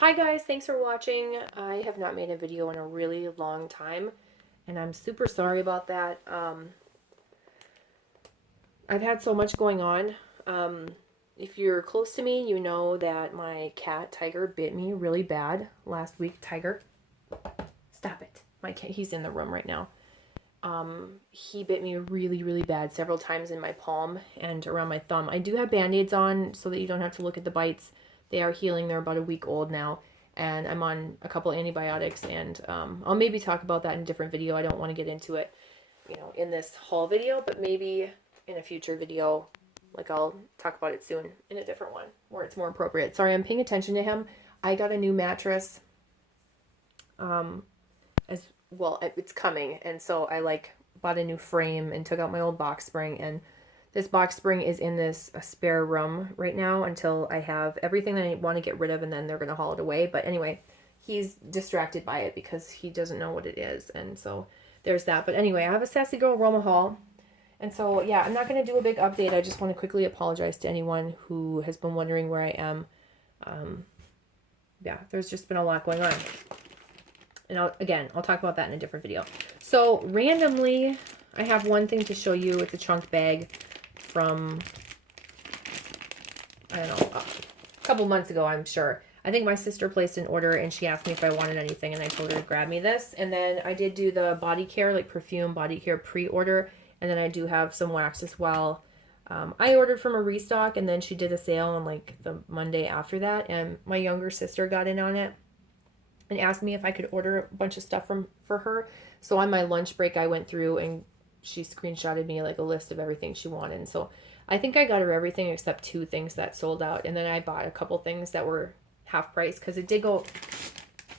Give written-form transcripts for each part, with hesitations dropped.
Hi guys, thanks for watching. I have not made a video in a really long time, and I'm super sorry about that. I've had so much going on. If you're close to me, you know that my cat Tiger bit me really bad last week. Tiger, stop it. My cat, he's in the room right now. He bit me really, really bad several times in my palm and around my thumb. I do have band-aids on so that you don't have to look at the bites. They are healing. They're about a week old now. And I'm on a couple antibiotics, and I'll maybe talk about that in a different video. I don't want to get into it, in this haul video, but maybe in a future video, like I'll talk about it soon in a different one where it's more appropriate. Sorry, I'm paying attention to him. I got a new mattress, as well. It's coming, and so I bought a new frame and took out my old box spring, and this box spring is in this spare room right now until I have everything that I want to get rid of, and then they're going to haul it away. But anyway, he's distracted by it because he doesn't know what it is. And so there's that. But anyway, I have a Sassy Girl Aroma haul. And so, yeah, I'm not going to do a big update. I just want to quickly apologize to anyone who has been wondering where I am. Yeah, there's just been a lot going on. And I'll talk about that in a different video. So randomly, I have one thing to show you. It's a chunk bag from, I don't know, a couple months ago, I'm sure. I think my sister placed an order and she asked me if I wanted anything, and I told her to grab me this. And then I did do the body care, like perfume body care pre-order. And then I do have some wax as well. I ordered from a restock, and then she did a sale on like the Monday after that. And my younger sister got in on it and asked me if I could order a bunch of stuff for her. So on my lunch break, I went through and she screenshotted me like a list of everything she wanted. And so I think I got her everything except two things that sold out. And then I bought a couple things that were half price because it did go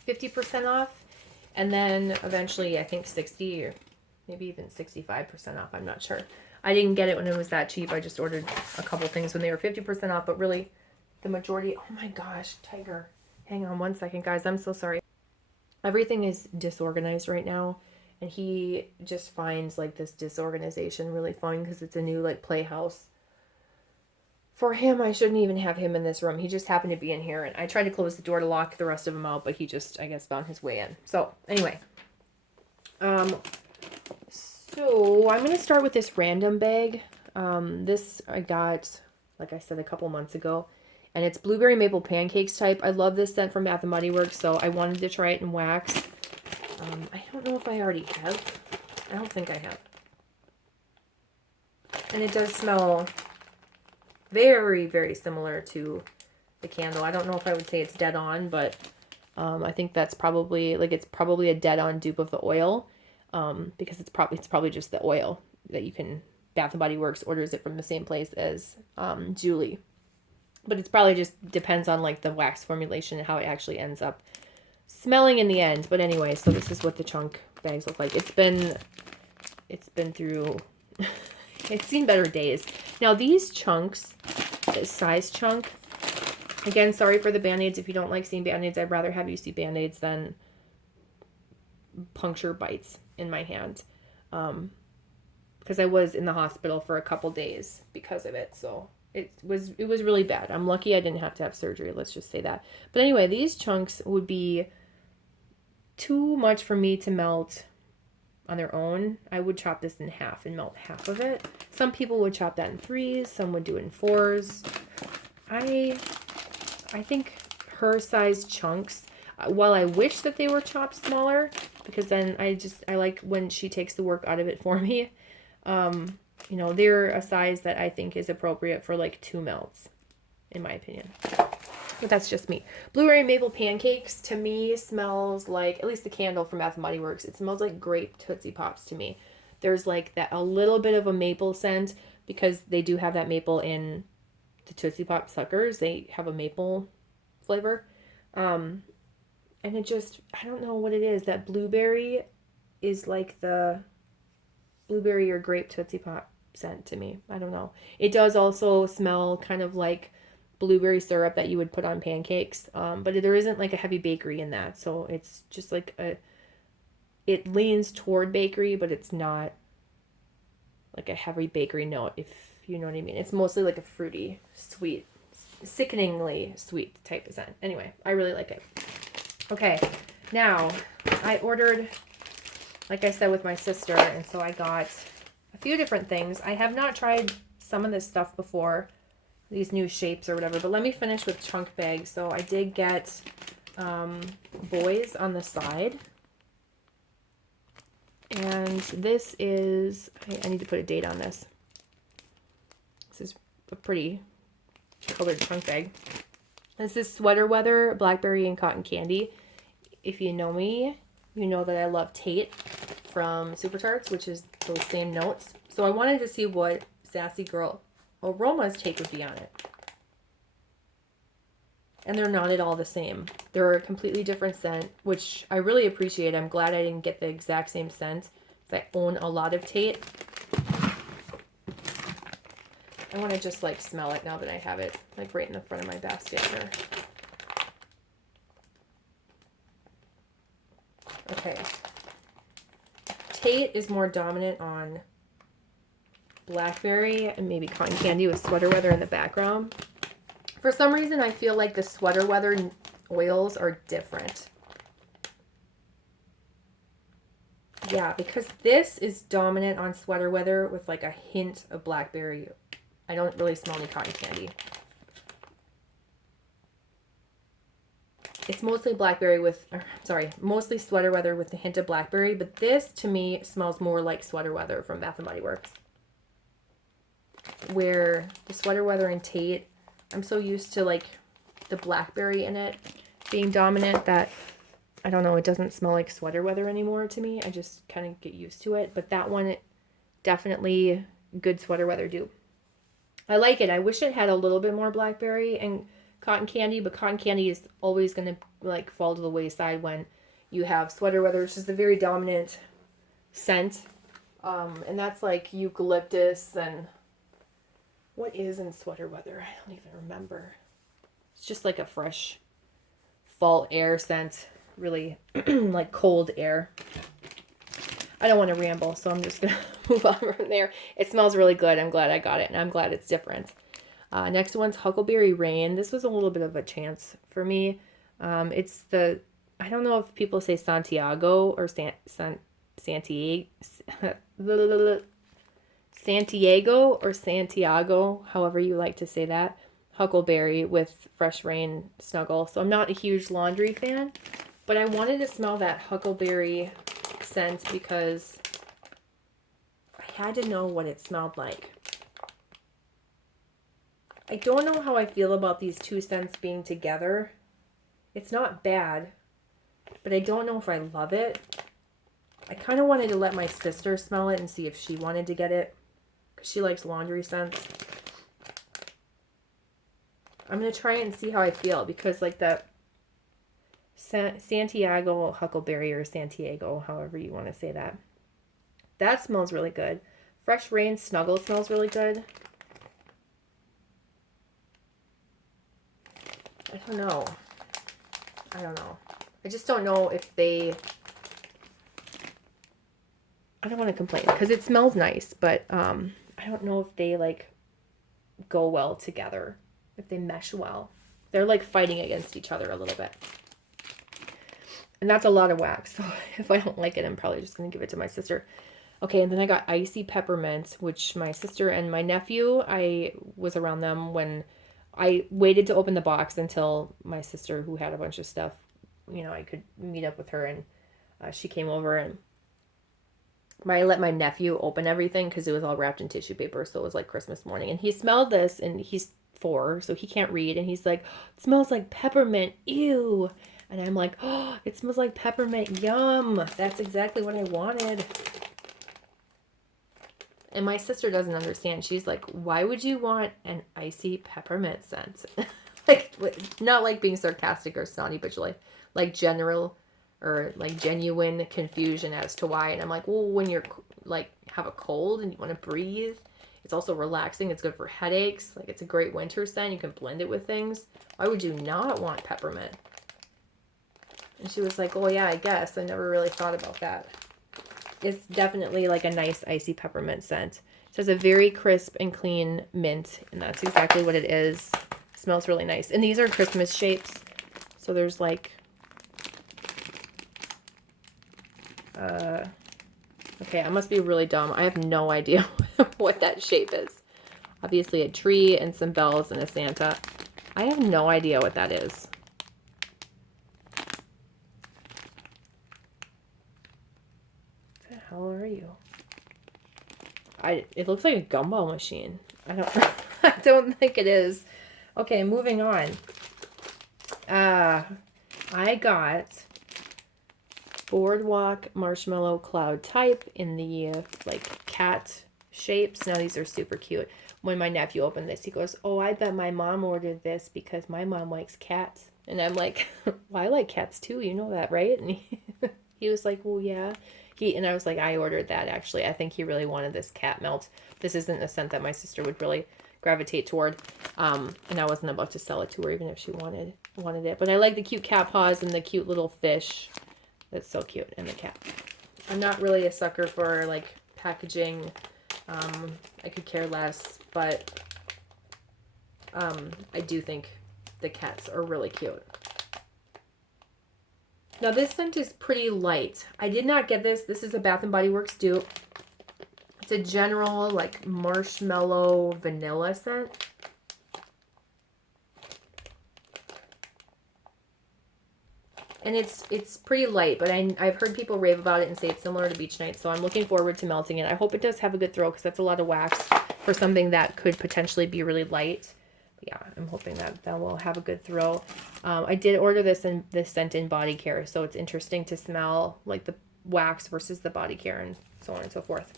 50% off. And then eventually I think 60 or maybe even 65% off. I'm not sure. I didn't get it when it was that cheap. I just ordered a couple things when they were 50% off. But really, the majority... Oh my gosh, Tiger. Hang on one second, guys. I'm so sorry. Everything is disorganized right now. And he just finds like this disorganization really fun because it's a new like playhouse for him. I shouldn't even have him in this room. He just happened to be in here, and I tried to close the door to lock the rest of them out, but he just, I guess, found his way in. So anyway, so I'm going to start with this random bag. This I got, like I said, a couple months ago, and it's blueberry maple pancakes type. I love this scent from Bath & Body Works, so I wanted to try it in wax. I don't know if I already have. I don't think I have. And it does smell very, very similar to the candle. I don't know if I would say it's dead on, but I think that's probably, it's probably a dead on dupe of the oil, because it's probably just the oil that you can, Bath & Body Works orders it from the same place as Julie. But it's probably just depends on like the wax formulation and how it actually ends up smelling in the end. But anyway, so this is what the chunk bags look like. It's been through it's seen better days. Now these chunks, this size chunk, again, sorry for the band-aids. If you don't like seeing band-aids, I'd rather have you see band-aids than puncture bites in my hand, because I was in the hospital for a couple days because of it. So it was really bad. I'm lucky I didn't have to have surgery, let's just say that. But anyway, these chunks would be too much for me to melt on their own. I would chop this in half and melt half of it. Some people would chop that in 3s, some would do it in 4s. I think her size chunks, while I wish that they were chopped smaller, because then I like when she takes the work out of it for me. They're a size that I think is appropriate for like 2 melts, in my opinion. But that's just me. Blueberry maple pancakes to me smells like, at least the candle from Bath & Body Works, it smells like grape Tootsie Pops to me. There's like that, a little bit of a maple scent, because they do have that maple in the Tootsie Pop suckers. They have a maple flavor. And it just, I don't know what it is. That blueberry is like the blueberry or grape Tootsie Pop scent to me. I don't know. It does also smell kind of like blueberry syrup that you would put on pancakes, but there isn't like a heavy bakery in that, so it's just like it leans toward bakery, but it's not like a heavy bakery note, if you know what I mean. It's mostly like a fruity, sweet sickeningly sweet type of scent. Anyway, I really like it. Okay, now I ordered, like I said, with my sister, and so I got a few different things. I have not tried some of this stuff before, these new shapes or whatever, but let me finish with chunk bags. So I did get boys on the side. And this is, I need to put a date on this. This is a pretty colored chunk bag. This is Sweater Weather, Blackberry and Cotton Candy. If you know me, you know that I love Tate from Super Tarts, which is those same notes. So I wanted to see what Sassy Girl Aroma's take would be on it. And they're not at all the same. They're a completely different scent, which I really appreciate. I'm glad I didn't get the exact same scent, because I own a lot of Tate. I want to just like smell it now that I have it like right in the front of my basket here. Okay. Tate is more dominant on Blackberry and maybe Cotton Candy with Sweater Weather in the background. For some reason, I feel like the Sweater Weather oils are different. Yeah, because this is dominant on Sweater Weather with like a hint of Blackberry. I don't really smell any Cotton Candy. It's mostly Blackberry with, mostly Sweater Weather with a hint of Blackberry, but this to me smells more like Sweater Weather from Bath & Body Works. Where the Sweater Weather and Tate, I'm so used to like the Blackberry in it being dominant that, I don't know, it doesn't smell like Sweater Weather anymore to me. I just kind of get used to it. But that one, it definitely good Sweater Weather dupe. I like it. I wish it had a little bit more Blackberry and Cotton Candy, but Cotton Candy is always going to like fall to the wayside when you have Sweater Weather, which is a very dominant scent. And that's like eucalyptus and what is in Sweater Weather? I don't even remember. It's just like a fresh fall air scent, really like cold air. I don't want to ramble, so I'm just going to move on from there. It smells really good. I'm glad I got it, and I'm glad it's different. Next one's Huckleberry Rain. This was a little bit of a chance for me. It's the, I don't know if people say Santiago or Santiago or Santiago, however you like to say that. Huckleberry with Fresh Rain Snuggle. So I'm not a huge laundry fan, but I wanted to smell that Huckleberry scent because I had to know what it smelled like. I don't know how I feel about these two scents being together. It's not bad, but I don't know if I love it. I kind of wanted to let my sister smell it and see if she wanted to get it, because she likes laundry scents. I'm going to try it and see how I feel, because like that Santiago Huckleberry, or Santiago, however you want to say that, that smells really good. Fresh Rain Snuggle smells really good. I don't know. I just don't know if they... I don't want to complain because it smells nice, but I don't know if they like go well together, if they mesh well. They're like fighting against each other a little bit. And that's a lot of wax, so if I don't like it, I'm probably just going to give it to my sister. Okay, and then I got Icy Peppermint, which my sister and my nephew, I was around them when I waited to open the box until my sister, who had a bunch of stuff, you know, I could meet up with her, and she came over, and I let my nephew open everything because it was all wrapped in tissue paper, so it was like Christmas morning. And he smelled this, and he's 4, so he can't read, and he's like, it smells like peppermint, ew. And I'm like, oh, it smells like peppermint, yum. That's exactly what I wanted. And my sister doesn't understand. She's like, why would you want an icy peppermint scent? Like, not like being sarcastic or snotty, but like general or like genuine confusion as to why. And I'm like, well, when you're like have a cold and you want to breathe, it's also relaxing. It's good for headaches. Like, it's a great winter scent. You can blend it with things. Why would you not want peppermint? And she was like, oh yeah, I guess. I never really thought about that. It's definitely like a nice icy peppermint scent. It says a very crisp and clean mint, and that's exactly what it is. Smells really nice. And these are Christmas shapes. So there's like, okay, I must be really dumb. I have no idea what that shape is. Obviously a tree and some bells and a Santa. I have no idea what that is. What the hell are you? It looks like a gumball machine. I don't I don't think it is. Okay, moving on. I got Boardwalk Marshmallow Cloud type in the like cat shapes. Now these are super cute. When my nephew opened this, he goes, "Oh, I bet my mom ordered this because my mom likes cats." And I'm like, "Well, I like cats too. You know that, right?" And he was like, "Well, yeah." And I was like, "I ordered that actually. I think he really wanted this cat melt. This isn't a scent that my sister would really gravitate toward." And I wasn't about to sell it to her even if she wanted it. But I like the cute cat paws and the cute little fish. That's so cute. And the cat. I'm not really a sucker for like packaging. I could care less, but I do think the cats are really cute. Now this scent is pretty light. I did not get this. This is a Bath & Body Works dupe. It's a general like marshmallow vanilla scent. And it's pretty light, but I've heard people rave about it and say it's similar to Beach Night, so I'm looking forward to melting it. I hope it does have a good throw because that's a lot of wax for something that could potentially be really light. But yeah, I'm hoping that will have a good throw. I did order this scent in body care, so it's interesting to smell like the wax versus the body care and so on and so forth.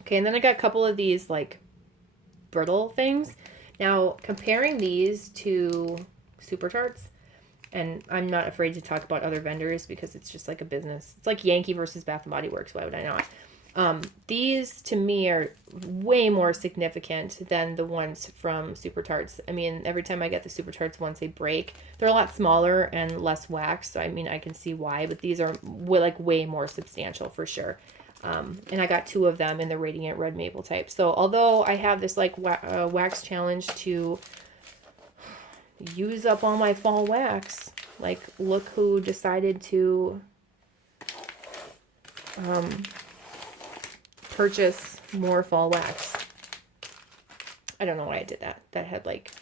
Okay, and then I got a couple of these like brittle things. Now, comparing these to Super Tarts, and I'm not afraid to talk about other vendors because it's just like a business. It's like Yankee versus Bath & Body Works. Why would I not? These, to me, are way more significant than the ones from Super Tarts. I mean, every time I get the Super Tarts ones, they break. They're a lot smaller and less wax. So, I mean, I can see why. But these are way more substantial for sure. And I got 2 of them in the Radiant Red Maple type. So, although I have this like wax challenge to use up all my fall wax, like look who decided to purchase more fall wax. I don't know why I did that. That had like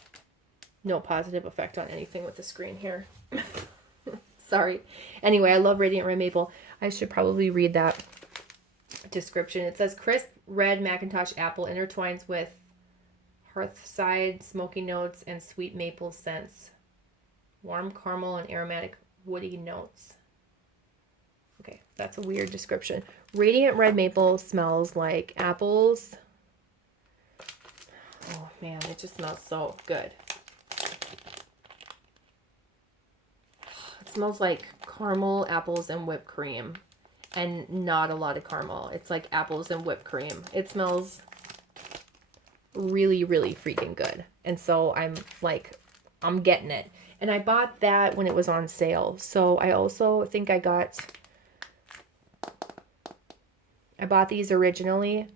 no positive effect on anything with the screen here. Sorry. Anyway, I love Radiant Red Maple. I should probably read that description. It says crisp red Macintosh apple intertwines with hearthside smoky notes and sweet maple scents. Warm caramel and aromatic woody notes. Okay, that's a weird description. Radiant Red Maple smells like apples. Oh man, it just smells so good. It smells like caramel, apples, and whipped cream. And not a lot of caramel. It's like apples and whipped cream. It smells really, really freaking good. And so I'm like, I'm getting it. And I bought that when it was on sale. So I also think I bought these originally.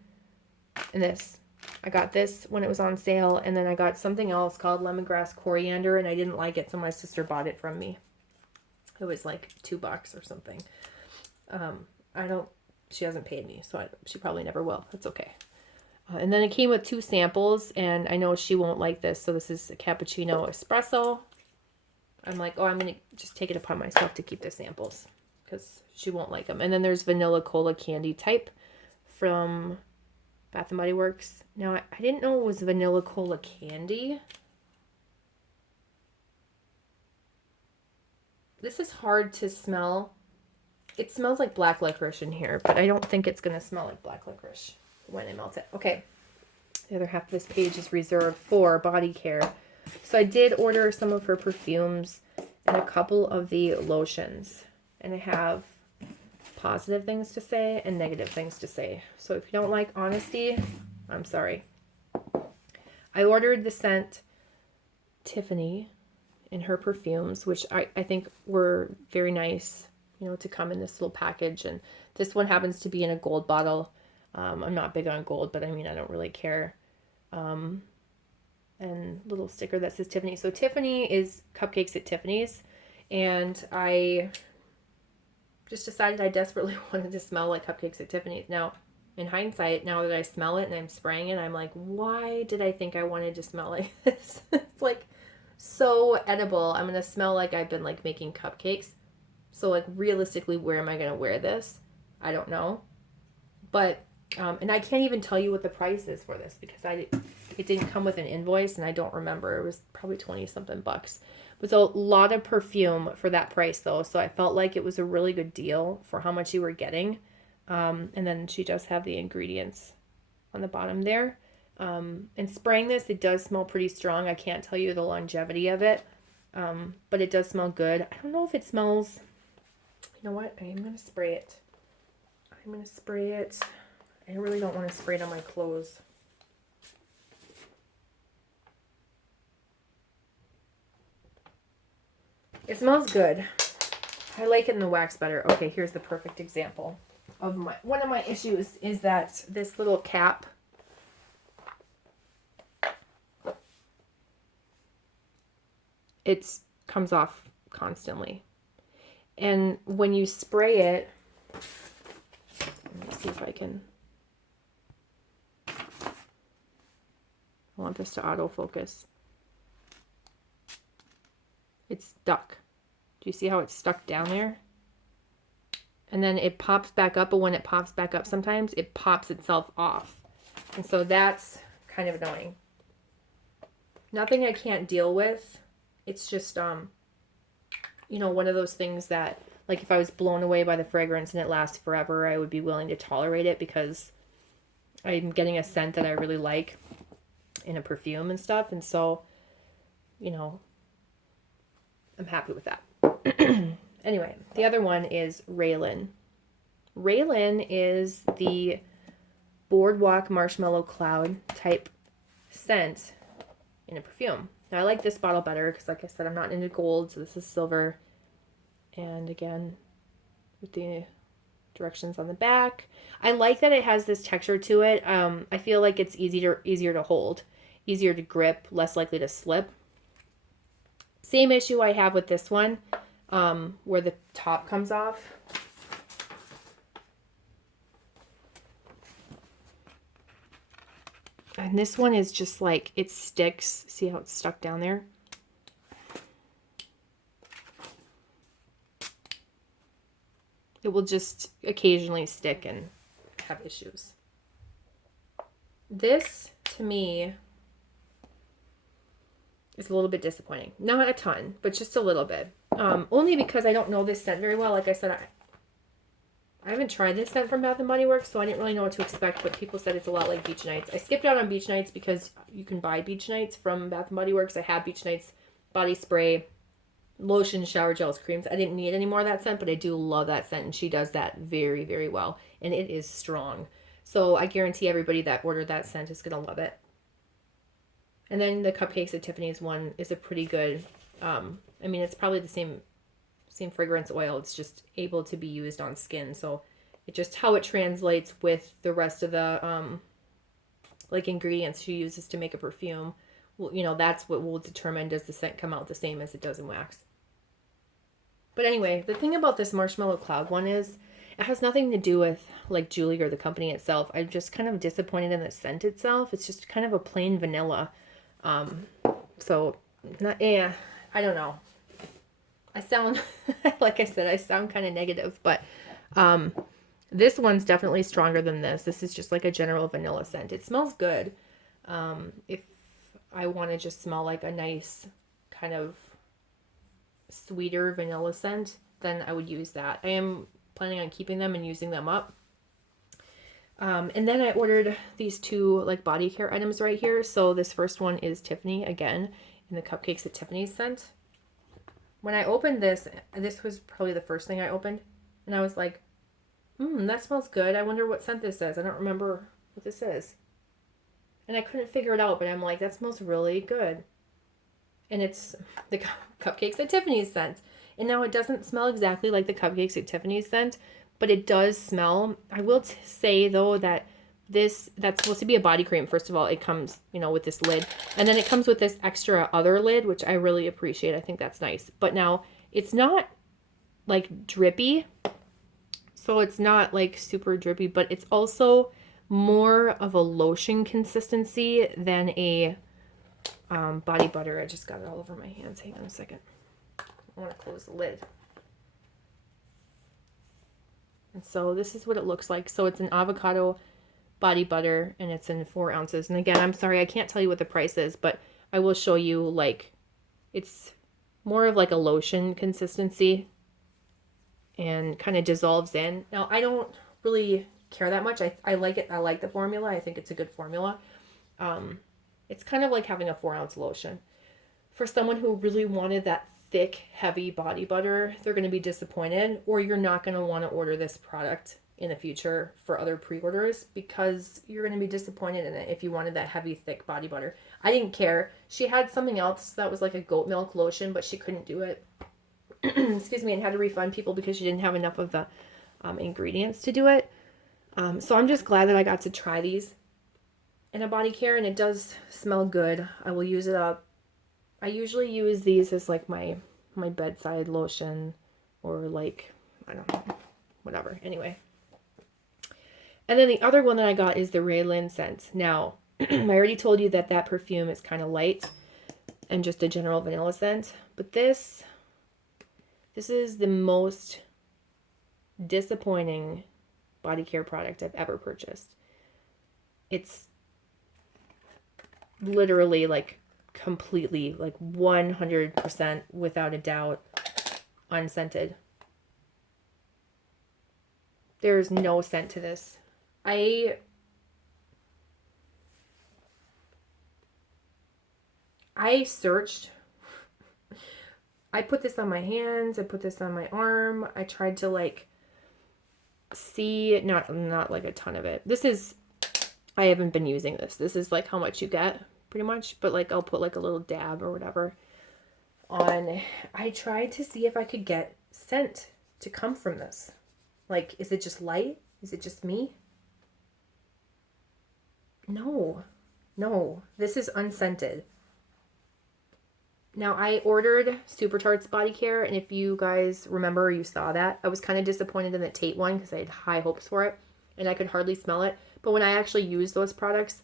And I got this when it was on sale. And then I got something else called lemongrass coriander. And I didn't like it. So my sister bought it from me. It was like $2 or something. She hasn't paid me. So she probably never will. That's okay. And then it came with 2 samples, and I know she won't like this. So this is a cappuccino espresso. I'm like, oh, I'm going to just take it upon myself to keep the samples because she won't like them. And then there's vanilla cola candy type from Bath & Body Works. Now, I didn't know it was vanilla cola candy. This is hard to smell. It smells like black licorice in here, but I don't think it's going to smell like black licorice when I melt it. Okay, the other half of this page is reserved for body care. So I did order some of her perfumes and a couple of the lotions. And I have positive things to say and negative things to say. So if you don't like honesty, I'm sorry. I ordered the scent Tiffany in her perfumes, which I think were very nice, you know, to come in this little package. And this one happens to be in a gold bottle. I'm not big on gold, but I mean, I don't really care. and little sticker that says Tiffany. So Tiffany is Cupcakes at Tiffany's, and I just decided I desperately wanted to smell like Cupcakes at Tiffany's. Now, in hindsight, now that I smell it and I'm spraying it, I'm like, why did I think I wanted to smell like this? It's like so edible. I'm gonna smell like I've been like making cupcakes. So like realistically, where am I gonna wear this? I don't know. But and I can't even tell you what the price is for this because it didn't come with an invoice and I don't remember. It was probably 20 something bucks. It was a lot of perfume for that price though, so I felt like it was a really good deal for how much you were getting. And then she does have the ingredients on the bottom there. And spraying this, it does smell pretty strong. I can't tell you the longevity of it, but it does smell good. I don't know if it smells... You know what? I am going to spray it. I'm going to spray it. I really don't want to spray it on my clothes. It smells good. I like it in the wax better. Okay, here's the perfect example of one of my issues is that this little cap it comes off constantly. And when you spray it, let me see if I can. I want this to autofocus. It's stuck. Do you see how it's stuck down there? And then it pops back up, but when it pops back up, sometimes it pops itself off. And so that's kind of annoying. Nothing I can't deal with. It's just, you know, one of those things that, like, if I was blown away by the fragrance and it lasts forever, I would be willing to tolerate it because I'm getting a scent that I really like in a perfume and stuff. And so, you know, I'm happy with that. Anyway, the other one is Raylan. Raylan is the Boardwalk Marshmallow Cloud type scent in a perfume. Now, I like this bottle better because, like I said, I'm not into gold, so this is silver. And again, with the directions on the back. I like that it has this texture to it. I feel like it's easier to hold, easier to grip, less likely to slip. Same issue I have with this one, where the top comes off. And this one is just like, it sticks. See how it's stuck down there? It will just occasionally stick and have issues. This, to me, is a little bit disappointing. Not a ton, but just a little bit. Only because I don't know this scent very well. Like I said, I haven't tried this scent from Bath & Body Works, so I didn't really know what to expect, but people said it's a lot like Beach Nights. I skipped out on Beach Nights because you can buy Beach Nights from Bath & Body Works. I have Beach Nights body spray, lotion, shower gels, creams. I didn't need any more of that scent, but I do love that scent, and she does that very, very well, and it is strong. So I guarantee everybody that ordered that scent is going to love it. And then the Cupcakes at Tiffany's one is a pretty good, I mean, it's probably the same fragrance oil. It's just able to be used on skin. So it just how it translates with the rest of the like ingredients she uses to make a perfume. Well, you know, that's what will determine does the scent come out the same as it does in wax. But anyway, the thing about this Marshmallow Cloud one is it has nothing to do with like Julie or the company itself. I'm just kind of disappointed in the scent itself. It's just kind of a plain vanilla. So not, yeah, I don't know. I sound, like I said, I sound kind of negative, but, this one's definitely stronger than this. This is just like a general vanilla scent. It smells good. If I want to just smell like a nice kind of sweeter vanilla scent, then I would use that. I am planning on keeping them and using them up. And then I ordered these two like body care items right here. So this first one is Tiffany again in the Cupcakes at Tiffany's scent. When I opened this was probably the first thing I opened, and I was like, that smells good. I wonder what scent this is. I don't remember what this is. And I couldn't figure it out, but I'm like, that smells really good. And it's the Cupcakes at Tiffany's scent. And now it doesn't smell exactly like the Cupcakes at Tiffany's scent, but it does smell. I will say, though, that that's supposed to be a body cream. First of all, it comes, you know, with this lid. And then it comes with this extra other lid, which I really appreciate. I think that's nice. But now it's not like drippy. So it's not like super drippy, but it's also more of a lotion consistency than a body butter. I just got it all over my hands. Hang on a second. I want to close the lid. And so this is what it looks like. So it's an avocado body butter, and it's in 4 ounces. And again, I'm sorry, I can't tell you what the price is, but I will show you, like, it's more of like a lotion consistency and kind of dissolves in. Now, I don't really care that much. I like it. I like the formula. I think it's a good formula. It's kind of like having a 4-ounce lotion. For someone who really wanted that thick, heavy body butter, they're going to be disappointed, or you're not going to want to order this product in the future for other pre-orders because you're going to be disappointed in it if you wanted that heavy, thick body butter. I didn't care. She had something else that was like a goat milk lotion, but she couldn't do it. Excuse me, and had to refund people because she didn't have enough of the ingredients to do it. So I'm just glad that I got to try these in a body care, and it does smell good. I will use it up. I usually use these as like my bedside lotion, or like, I don't know, whatever. Anyway. And then the other one that I got is the Raylan scent. Now, I already told you that perfume is kind of light and just a general vanilla scent. But this is the most disappointing body care product I've ever purchased. It's literally like completely, like 100% without a doubt unscented. There's no scent to this. I searched. I put this on my hands. I put this on my arm. I tried to like see, not like a ton of it. This is, I haven't been using this. This is like how much you get pretty much, but like I'll put like a little dab or whatever on. I tried to see if I could get scent to come from this. Like, is it just light? Is it just me? No, this is unscented. Now, I ordered Super Tarts Body Care, and if you guys remember, you saw that. I was kind of disappointed in the Tate one because I had high hopes for it, and I could hardly smell it. But when I actually used those products,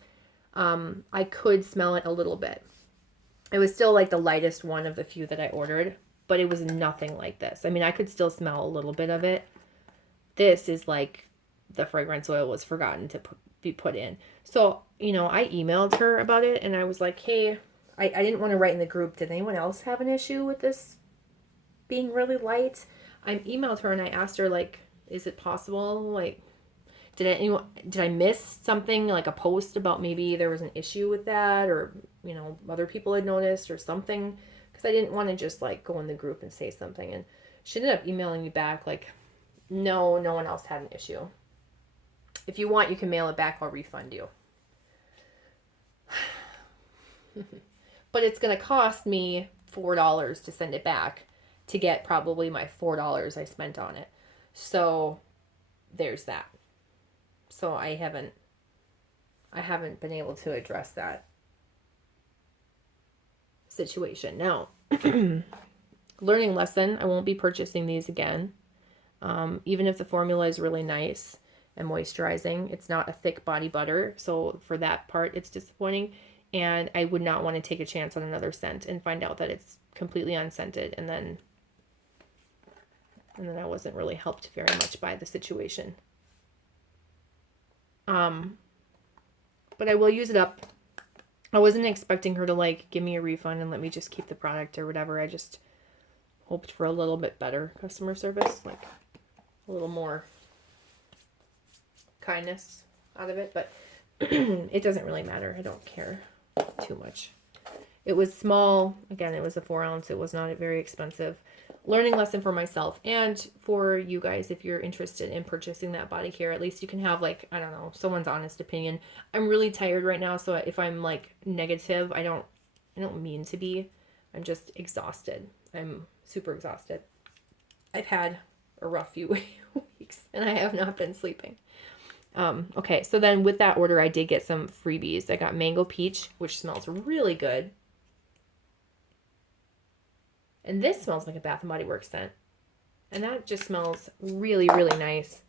I could smell it a little bit. It was still like the lightest one of the few that I ordered, but it was nothing like this. I mean, I could still smell a little bit of it. This is like the fragrance oil was forgotten to be put in. So, you know, I emailed her about it, and I was like, hey, I didn't want to write in the group, did anyone else have an issue with this being really light? I emailed her and I asked her, like, is it possible? Like, did I miss something, like a post about maybe there was an issue with that, or, you know, other people had noticed or something? Because I didn't want to just like go in the group and say something. And she ended up emailing me back like, no one else had an issue. If you want, you can mail it back. I'll refund you. But it's going to cost me $4 to send it back to get probably my $4 I spent on it. So there's that. So I haven't been able to address that situation. Now, learning lesson, I won't be purchasing these again. Even if the formula is really nice and moisturizing, it's not a thick body butter. So for that part, it's disappointing. And I would not want to take a chance on another scent and find out that it's completely unscented. And then I wasn't really helped very much by the situation. But I will use it up. I wasn't expecting her to like give me a refund and let me just keep the product or whatever. I just hoped for a little bit better customer service, like a little more kindness out of it, but it doesn't really matter. I don't care too much. It was small. Again, it was a 4 ounce. It was not very expensive. Learning lesson for myself and for you guys. If you're interested in purchasing that body care, at least you can have like, I don't know, someone's honest opinion. I'm really tired right now. So if I'm like negative, I don't mean to be. I'm just exhausted. I'm super exhausted. I've had a rough few weeks and I have not been sleeping. Okay, so then with that order, I did get some freebies. I got Mango Peach, which smells really good. And this smells like a Bath & Body Works scent. And that just smells really, really nice.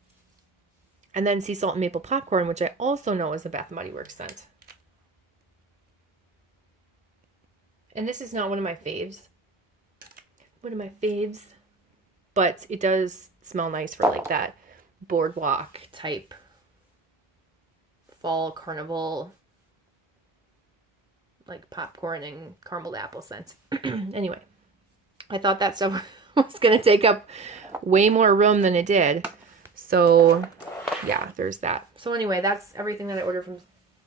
And then Sea Salt and Maple Popcorn, which I also know is a Bath & Body Works scent. And this is not one of my faves. But it does smell nice for like that boardwalk type fall carnival, like popcorn and carameled apple scent. Anyway, I thought that stuff was going to take up way more room than it did. So yeah, there's that. So anyway, that's everything that I ordered from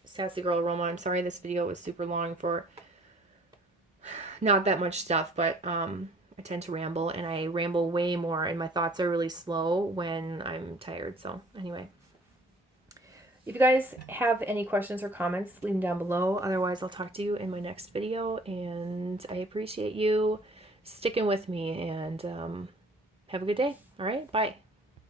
Sassy Girl Aroma. I'm sorry this video was super long for not that much stuff, but I tend to ramble, and I ramble way more, and my thoughts are really slow when I'm tired. So anyway, if you guys have any questions or comments, leave them down below. Otherwise, I'll talk to you in my next video, and I appreciate you sticking with me, and have a good day. All right, bye.